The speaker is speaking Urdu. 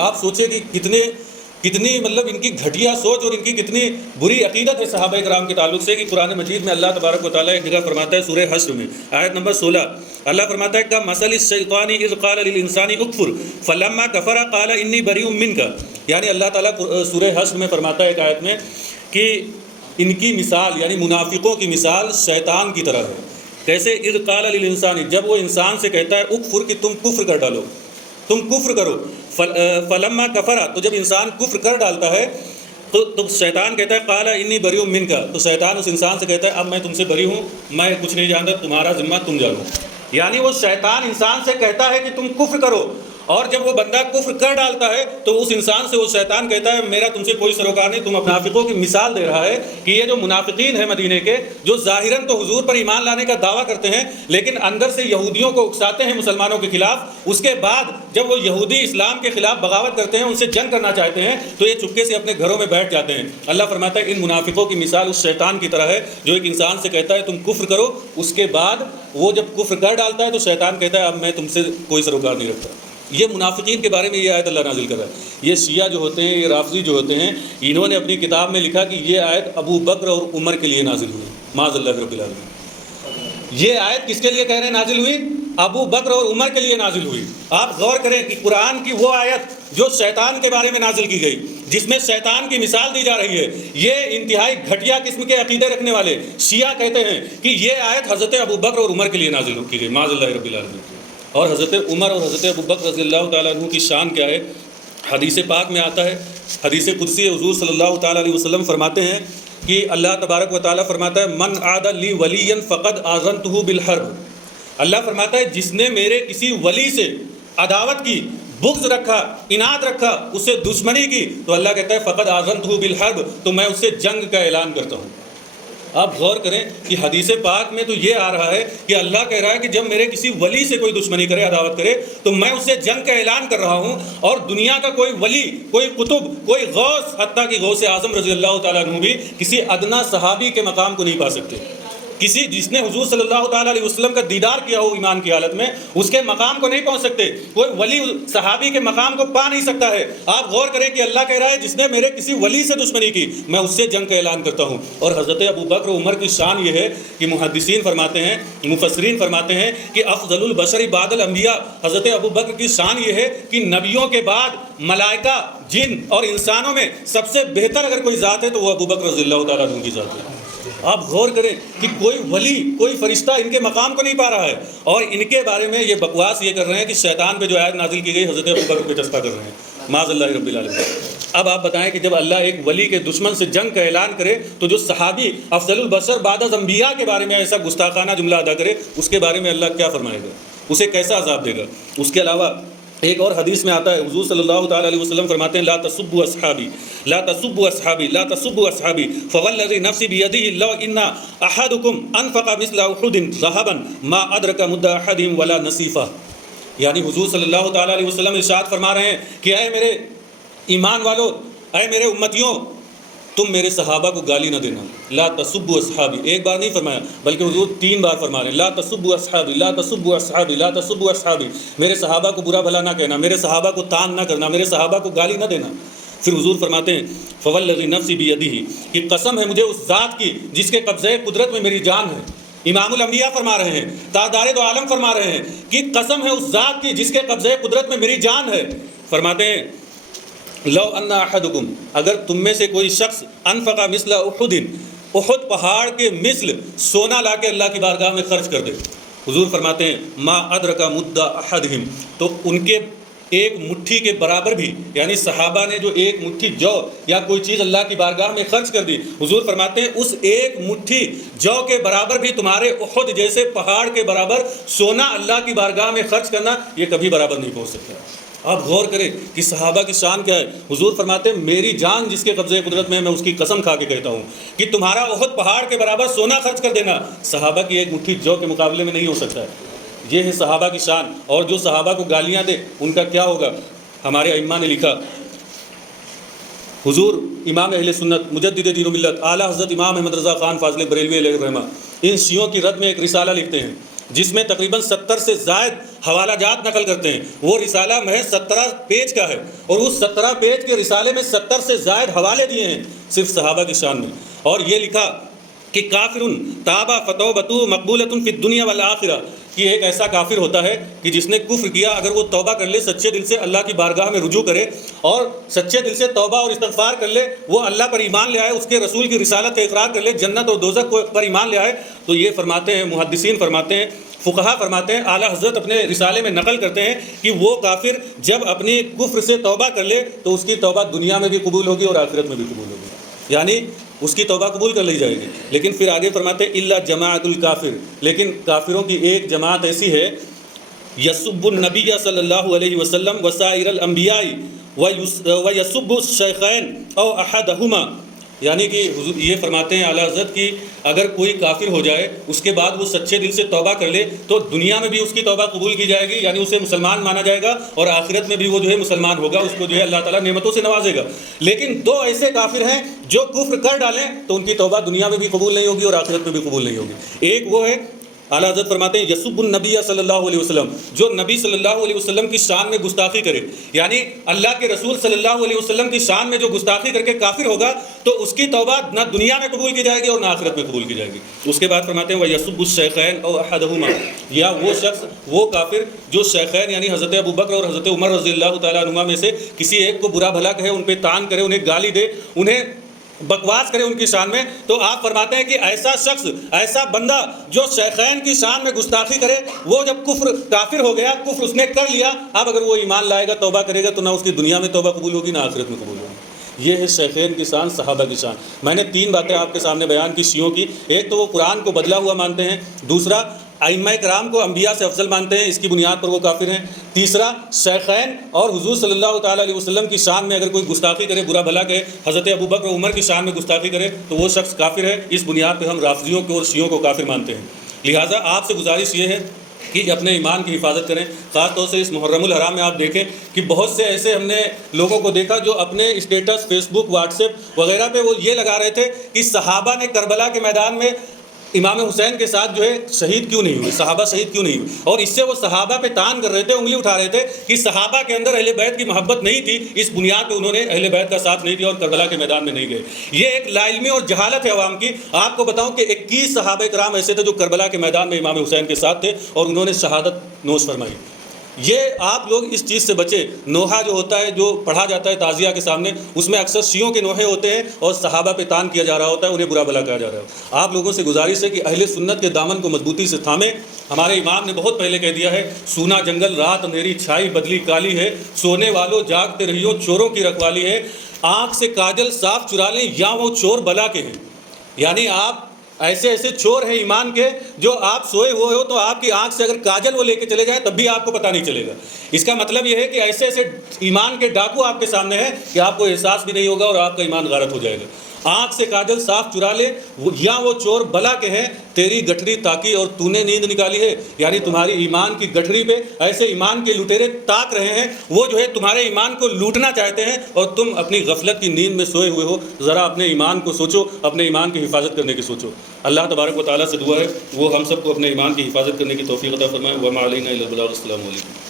آپ سوچیں کہ کتنی مطلب ان کی گھٹیا سوچ اور ان کی کتنی بری عقیدت ہے صحابہ کرام کے تعلق سے، کہ قرآن مجید میں اللہ تبارک و تعالیٰ ایک جگہ فرماتا ہے سورہ حشر میں آیت نمبر 16، اللہ فرماتا ہے کمثل الشیطان اذ قال للانسان اکفر فلما کفر قال انی بریء منک، یعنی اللہ تعالیٰ سورہ حشر میں فرماتا ہے ایک آیت میں کہ ان کی مثال یعنی منافقوں کی مثال شیطان کی طرح ہے۔ کیسے؟ اذ قال للانسان، جب وہ انسان سے کہتا ہے اکفر کہ تم کفر کر ڈالو، تم کفر کرو، فلما کفرا، تو جب انسان کفر کر ڈالتا ہے تو شیطان کہتا ہے قال انی بریء منک، تو شیطان اس انسان سے کہتا ہے اب میں تم سے بری ہوں، میں کچھ نہیں جانتا، تمہارا ذمہ تم جانو۔ یعنی وہ شیطان انسان سے کہتا ہے کہ تم کفر کرو، اور جب وہ بندہ کفر کر ڈالتا ہے تو اس انسان سے وہ شیطان کہتا ہے میرا تم سے کوئی سروکار نہیں، تم منافقوں کی مثال دے رہا ہے کہ یہ جو منافقین ہیں مدینے کے، جو ظاہراً تو حضور پر ایمان لانے کا دعویٰ کرتے ہیں لیکن اندر سے یہودیوں کو اکساتے ہیں مسلمانوں کے خلاف، اس کے بعد جب وہ یہودی اسلام کے خلاف بغاوت کرتے ہیں، ان سے جنگ کرنا چاہتے ہیں، تو یہ چپکے سے اپنے گھروں میں بیٹھ جاتے ہیں۔ اللہ فرماتا ہے ان منافقوں کی مثال اس شیطان کی طرح ہے جو ایک انسان سے کہتا ہے تم کفر کرو، اس کے بعد وہ جب کفر کر ڈالتا ہے تو شیطان کہتا ہے اب میں تم سے کوئی سروکار نہیں رکھتا۔ یہ منافقین کے بارے میں یہ آیت اللہ نازل کر رہا ہے۔ یہ شیعہ جو ہوتے ہیں، یہ رافضی جو ہوتے ہیں، انہوں نے اپنی کتاب میں لکھا کہ یہ آیت ابو بکر اور عمر کے لیے نازل ہوئی، معاذ اللہ رب العالمین۔ یہ آیت کس کے لیے کہہ رہے ہیں نازل ہوئی؟ ابو بکر اور عمر کے لیے نازل ہوئی۔ آپ غور کریں کہ قرآن کی وہ آیت جو شیطان کے بارے میں نازل کی گئی، جس میں شیطان کی مثال دی جا رہی ہے، یہ انتہائی گھٹیا قسم کے عقیدے رکھنے والے شیعہ کہتے ہیں کہ یہ آیت حضرت ابو بکر اور عمر کے لیے نازل کی گئی، معاذ اللہ رب العالمین۔ اور حضرت عمر اور حضرت ابو بکر رضی اللہ تعالیٰ عنہ کی شان کیا ہے؟ حدیث پاک میں آتا ہے، حدیث قدسی، حضور صلی اللہ تعالیٰ علیہ وسلم فرماتے ہیں کہ اللہ تبارک و تعالیٰ فرماتا ہے من عاد لی ولیا فقد آذنتہ بالحرب، اللہ فرماتا ہے جس نے میرے کسی ولی سے عداوت کی، بغض رکھا، اناد رکھا، اس سے دشمنی کی، تو اللہ کہتا ہے فقد آذنتہ بالحرب، تو میں اس سے جنگ کا اعلان کرتا ہوں۔ آپ غور کریں کہ حدیث پاک میں تو یہ آ رہا ہے کہ اللہ کہہ رہا ہے کہ جب میرے کسی ولی سے کوئی دشمنی کرے، عداوت کرے، تو میں اس سے جنگ کا اعلان کر رہا ہوں، اور دنیا کا کوئی ولی، کوئی قطب، کوئی غوث، حتیٰ کہ غوث اعظم رضی اللہ تعالیٰ عنہ بھی کسی ادنا صحابی کے مقام کو نہیں پا سکتے۔ کسی جس نے حضور صلی اللہ تعالیٰ علیہ وسلم کا دیدار کیا ہو ایمان کی حالت میں، اس کے مقام کو نہیں پہنچ سکتے، کوئی ولی صحابی کے مقام کو پا نہیں سکتا ہے۔ آپ غور کریں کہ اللہ کہہ رہا ہے جس نے میرے کسی ولی سے دشمنی کی، میں اس سے جنگ کا اعلان کرتا ہوں۔ اور حضرت ابو بکر و عمر کی شان یہ ہے کہ محدثین فرماتے ہیں، مفسرین فرماتے ہیں کہ افضل البشر بعد الانبیاء، حضرت ابو بکر کی شان یہ ہے کہ نبیوں کے بعد ملائکہ، جن اور انسانوں میں سب سے بہتر اگر کوئی ذات ہے تو وہ ابو بکر رضی اللہ تعالیٰ عنہ کی ذات ہے۔ آپ غور کریں کہ کوئی ولی، کوئی فرشتہ ان کے مقام کو نہیں پا رہا ہے، اور ان کے بارے میں یہ بکواس یہ کر رہے ہیں کہ شیطان پہ جو آیت نازل کی گئی حضرت ابو بکر پہ چسپا کر رہے ہیں، معاذ اللہ رب العالمین۔ اب آپ بتائیں کہ جب اللہ ایک ولی کے دشمن سے جنگ کا اعلان کرے تو جو صحابی افضل البشر بعد الانبیاء کے بارے میں ایسا گستاخانہ جملہ ادا کرے، اس کے بارے میں اللہ کیا فرمائے گا، اسے کیسا عذاب دے گا۔ اس کے علاوہ ایک اور حدیث میں آتا ہے، حضور صلی اللہ تعالیٰ علیہ وسلم فرماتے ہیں لا تسبوا اصحابی، لا تسبوا اصحابی، لا تسبوا اصحابی، فوالذی نفسی بیدہ لو ان احدکم انفق مثل احد ذهبا ما ادرک مد احدهم ولا نصیفہ۔ یعنی حضور صلی اللہ تعالیٰ علیہ وسلم ارشاد فرما رہے ہیں کہ اے میرے ایمان والو، اے میرے امتیوں، تم میرے صحابہ کو گالی نہ دینا۔ لا تسبوا اصحابی ایک بار نہیں فرمایا بلکہ حضور 3 بار فرما رہے ہیں، لا تسبوا اصحابی، لا تسبوا اصحابی، لا تسبوا اصحابی، میرے صحابہ کو برا بھلا نہ کہنا، میرے صحابہ کو طعن نہ کرنا، میرے صحابہ کو گالی نہ دینا۔ پھر حضور فرماتے ہیں فوالذی نفسی بیدہ، کہ قسم ہے مجھے اس ذات کی جس کے قبضۂ قدرت میں میری جان ہے۔ امام الانبیاء فرما رہے ہیں، تاجدار دو عالم فرما رہے ہیں کہ قسم ہے اس ذات کی جس کے قبضۂ قدرت میں میری جان ہے۔ فرماتے ہیں لو ان احدکم، اگر تم میں سے کوئی شخص انفق مثل احد، احد پہاڑ کے مثل سونا لا کے اللہ کی بارگاہ میں خرچ کر دے، حضور فرماتے ہیں ما ادرک مد احدہم، تو ان کے ایک مٹھی کے برابر بھی، یعنی صحابہ نے جو ایک مٹھی جو یا کوئی چیز اللہ کی بارگاہ میں خرچ کر دی، حضور فرماتے ہیں اس ایک مٹھی جو کے برابر بھی تمہارے احد جیسے پہاڑ کے برابر سونا اللہ کی بارگاہ میں خرچ کرنا، یہ کبھی برابر نہیں پہنچ سکتا۔ آپ غور کریں کہ صحابہ کی شان کیا ہے۔ حضور فرماتے ہیں میری جان جس کے قبضے قدرت میں اس کی قسم کھا کے کہتا ہوں کہ تمہارا احد پہاڑ کے برابر سونا خرچ کر دینا صحابہ کی ایک مٹھی جو کے مقابلے میں نہیں ہو سکتا ہے۔ یہ ہے صحابہ کی شان۔ اور جو صحابہ کو گالیاں دے ان کا کیا ہوگا؟ ہمارے ائمہ نے لکھا، حضور امام اہل سنت مجدد دین و ملت اعلیٰ حضرت امام احمد رضا خان فاضل بریلوی علیہ الرحمہ ان شیعوں کی رد میں ایک رسالہ لکھتے ہیں، جس میں تقریباً 70 سے زائد حوالہ جات نقل کرتے ہیں، وہ رسالہ محض 17 پیج کا ہے، اور اس 17 پیج کے رسالے میں 70 سے زائد حوالے دیے ہیں صرف صحابہ کی شان میں، اور یہ لکھا کہ کافر تابا فتوبتو مقبولۃ فی الدنیا والآخرہ، کہ ایک ایسا کافر ہوتا ہے کہ جس نے کفر کیا، اگر وہ توبہ کر لے، سچے دل سے اللہ کی بارگاہ میں رجوع کرے اور سچے دل سے توبہ اور استغفار کر لے، وہ اللہ پر ایمان لے آئے، اس کے رسول کی رسالت کا اقرار کر لے، جنت اور دوزخ پر ایمان لے آئے، تو یہ فرماتے ہیں محدثین، فرماتے ہیں فقہا، فرماتے ہیں اعلیٰ حضرت اپنے رسالے میں نقل کرتے ہیں کہ وہ کافر جب اپنی کفر سے توبہ کر لے تو اس کی توبہ دنیا میں بھی قبول ہوگی اور آخرت میں بھی قبول ہوگی، یعنی اس کی توبہ قبول کر لی جائے گی۔ لیکن پھر آگے فرماتے ہیں الا جماعت الکافر، لیکن کافروں کی ایک جماعت ایسی ہے، یسب النبی صلی اللہ علیہ وسلم وسائر الانبیاء ویسب الشیخین او احدہما، یعنی کہ یہ فرماتے ہیں اعلیٰ حضرت کی اگر کوئی کافر ہو جائے، اس کے بعد وہ سچے دل سے توبہ کر لے تو دنیا میں بھی اس کی توبہ قبول کی جائے گی، یعنی اسے مسلمان مانا جائے گا، اور آخرت میں بھی وہ جو ہے مسلمان ہوگا، اس کو جو ہے اللہ تعالیٰ نعمتوں سے نوازے گا۔ لیکن دو ایسے کافر ہیں جو کفر کر ڈالیں تو ان کی توبہ دنیا میں بھی قبول نہیں ہوگی اور آخرت میں بھی قبول نہیں ہوگی۔ ایک وہ ہے اعلیٰ حضرت فرماتے ہیں یسب النبی صلی اللہ علیہ وسلم، جو نبی صلی اللہ علیہ وسلم کی شان میں گستاخی کرے، یعنی اللہ کے رسول صلی اللہ علیہ وسلم کی شان میں جو گستاخی کر کے کافر ہوگا تو اس کی توبہ نہ دنیا میں قبول کی جائے گی اور نہ آخرت میں قبول کی جائے گی۔ اس کے بعد فرماتے ہیں وَيَسُبُّ الشَّيْخَيْنِ أَوْ أَحَدَهُمَا، یا وہ شخص، وہ کافر جو شیخین یعنی حضرت ابوبکر اور حضرت عمر رضی اللہ تعالیٰ عنہما میں سے کسی ایک کو برا بھلا کہے، ان پہ طعن کرے، انہیں گالی دے، انہیں بکواس کرے ان کی شان میں، تو آپ فرماتے ہیں کہ ایسا شخص، ایسا بندہ جو شیخین کی شان میں گستاخی کرے، وہ جب کافر ہو گیا، کفر اس نے کر لیا، اب اگر وہ ایمان لائے گا، توبہ کرے گا، تو نہ اس کی دنیا میں توبہ قبول ہوگی نہ آخرت میں قبول ہوگی۔ یہ ہے شیخین کی شان، صحابہ کی شان۔ میں نے 3 باتیں آپ کے سامنے بیان کی شیعوں کی، ایک تو وہ قرآن کو بدلا ہوا مانتے ہیں، دوسرا ائمہ کرام کو انبیاء سے افضل مانتے ہیں، اس کی بنیاد پر وہ کافر ہیں، تیسرا شیخین اور حضور صلی اللہ تعالیٰ علیہ وسلم کی شان میں اگر کوئی گستاخی کرے، برا بھلا کہے، حضرت ابوبکر اور عمر کی شان میں گستاخی کرے تو وہ شخص کافر ہے۔ اس بنیاد پہ ہم رافضیوں کو اور شیعوں کو کافر مانتے ہیں۔ لہٰذا آپ سے گزارش یہ ہے کہ اپنے ایمان کی حفاظت کریں، خاص طور سے اس محرم الحرام میں۔ آپ دیکھیں کہ بہت سے ایسے ہم نے لوگوں کو دیکھا جو اپنے اسٹیٹس فیس بک، واٹس ایپ وغیرہ پہ وہ یہ لگا رہے تھے کہ صحابہ نے کربلا کے میدان میں امام حسین کے ساتھ جو ہے شہید کیوں نہیں ہوئے، صحابہ شہید کیوں نہیں ہوئے، اور اس سے وہ صحابہ پہ طعن کر رہے تھے، انگلی اٹھا رہے تھے کہ صحابہ کے اندر اہل بیت کی محبت نہیں تھی، اس بنیاد پہ انہوں نے اہل بیت کا ساتھ نہیں دیا اور کربلا کے میدان میں نہیں گئے۔ یہ ایک لا علمی اور جہالت ہے عوام کی۔ آپ کو بتاؤں کہ 21 صحابہ کرام ایسے تھے جو کربلا کے میدان میں امام حسین کے ساتھ تھے اور انہوں نے شہادت نوش فرمائی۔ یہ آپ لوگ اس چیز سے بچے۔ نوحہ جو ہوتا ہے، جو پڑھا جاتا ہے تعزیہ کے سامنے، اس میں اکثر شیعوں کے نوحے ہوتے ہیں اور صحابہ پہ طعن کیا جا رہا ہوتا ہے، انہیں برا بھلا کہا جا رہا ہے۔ آپ لوگوں سے گزارش ہے کہ اہل سنت کے دامن کو مضبوطی سے تھامیں۔ ہمارے امام نے بہت پہلے کہہ دیا ہے، سونا جنگل رات اندھیری چھائی بدلی کالی ہے، سونے والوں جاگتے رہیو چوروں کی رکھوالی ہے، آنکھ سے کاجل صاف چرا لیں یا وہ چور بلا کے ہیں۔ یعنی آپ ایسے ایسے چور ہیں ایمان کے، جو آپ سوئے ہوئے ہو تو آپ کی آنکھ سے اگر کاجل وہ لے کے چلے جائیں تب بھی آپ کو پتہ نہیں چلے گا۔ اس کا مطلب یہ ہے کہ ایسے ایسے ایمان کے ڈاکو آپ کے سامنے ہیں کہ آپ کو احساس بھی نہیں ہوگا اور آپ کا ایمان غارت ہو جائے گا۔ آنکھ سے کاجل صاف چرا لے یا وہ چور بلا کے ہیں، تیری گٹھڑی تاکی اور تو نے نیند نکالی ہے، یعنی تمہاری ایمان کی گٹھڑی پہ ایسے ایمان کے لٹیرے تاک رہے ہیں، وہ جو ہے تمہارے ایمان کو لوٹنا چاہتے ہیں اور تم اپنی غفلت کی نیند میں سوئے ہوئے ہو۔ ذرا اپنے ایمان کو سوچو، اپنے ایمان کی حفاظت کرنے کی سوچو۔ اللہ تبارک و تعالیٰ سے دعا ہے وہ ہم سب کو اپنے ایمان کی حفاظت کرنے کی توفیق عطا فرمائے۔ وما علینا الا البلاغ۔ السلام علیکم۔